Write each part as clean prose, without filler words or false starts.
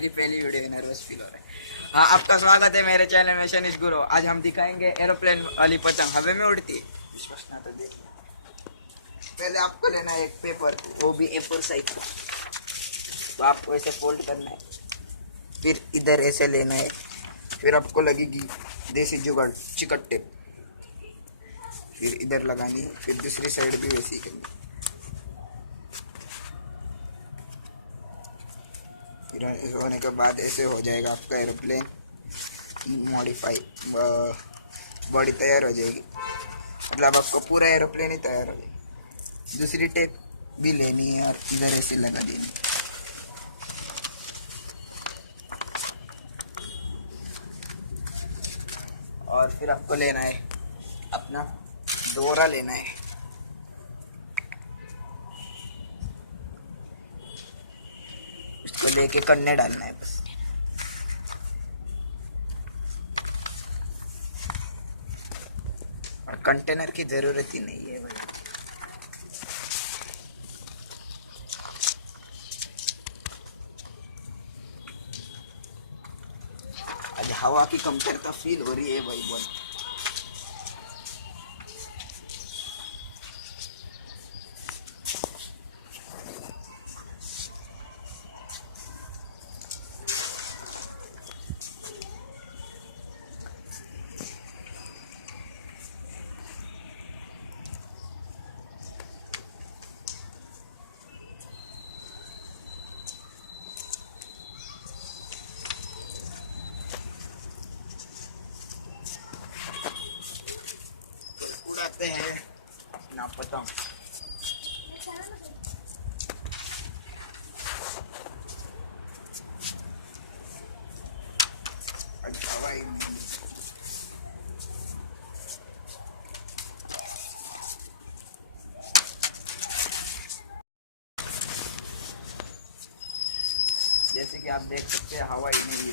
मेरी पहली video nervous feel हो रहा है। हाँ, आपका स्वागत है मेरे चैनल में शनिश गुरु। आज हम दिखाएंगे एरोप्लेन वाली पतंग हवा में उड़ती है। विश्वास ना तो देख। पहले आपको लेना है एक पेपर, वो भी A4 साइज का। तो आपको ऐसे फोल्ड करना है, फिर इधर ऐसे लेना है, फिर आपको लगेगी देसी जुगाड़ चिकट टेप, फिर इधर लगानी, फिर दूसरी साइड भी वैसे ही करनी। फिर होने के बाद ऐसे हो जाएगा आपका एरोप्लेन मॉडिफाई, बॉडी तैयार हो जाएगी। मतलब आपको पूरा एरोप्लेन ही तैयार हो जाएगा। दूसरी टेप भी लेनी है और इधर ऐसे लगा देनी। और फिर आपको लेना है अपना दोरा लेना है। इसको लेके कन्ने डालना है बस। और कंटेनर की जरूरत ही नहीं है भाई। आज हवा की कमतरता फील हो रही है भाई बहुत। उड़ाते हैं अपना पतंग। हवाई में जैसे कि आप देख सकते हैं हवाई में ही।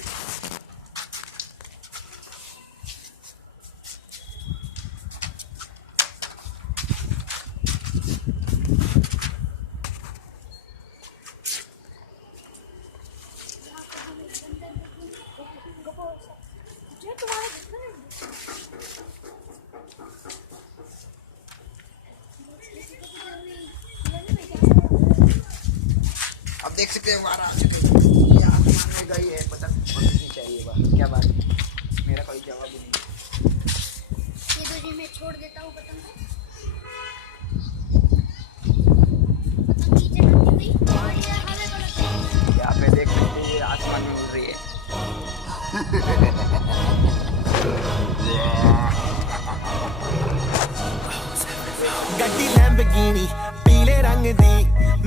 आप देख सकते हैं हमारा ये आसमान में गई है पतंग। पकड़नी चाहिए बात, क्या बात है? मेरा कोई जवाब ही नहीं। ये दो जी मैं छोड़ देता हूँ पतंग को। पतंग नीचे लगी हुई और ये हवा को लगती है। यहाँ पे देख सकते हैं ये आसमान में उड़ रही है। ਗੱਡੀ ਲੈਂਬਗੀਨੀ ਪੀਲੇ ਰੰਗ ਦੀ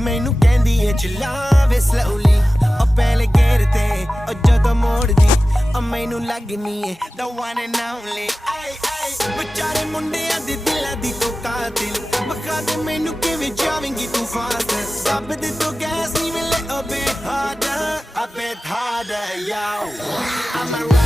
ਮੈਨੂੰ ਕਹਿੰਦੀ ਏ ਚਲਾਵੇ ਸਲੋਲੀ ਉਹ ਪਹਿਲੇ ਗੇਰ ਤੇ ਉਹ ਜਦੋਂ ਮੋੜਦੀ ਉਹ ਮੈਨੂੰ ਲੱਗਨੀ ਏ the one and only ਆਏ ਆਏ ਵਿਚਾਰੇ ਮੁੰਡਿਆਂ ਦੇ ਦਿਲਾਂ ਦੀ ਤੂੰ ਕਾਤਿਲ ਬਖਾ ਦੇ ਮੈਨੂੰ ਕਿਵੇਂ ਜਾਵੇਂਗੀ ਤੂੰ ਫਾਸਟ ਸਭ ਦੇ ਤੋਂ ਗੈਸ ਨਹੀਂ ਮਿਲੇ ਅਬੇ ਹਾਰਡਰ ਅਬੇ ਹਾਰਡਰ yo I'm a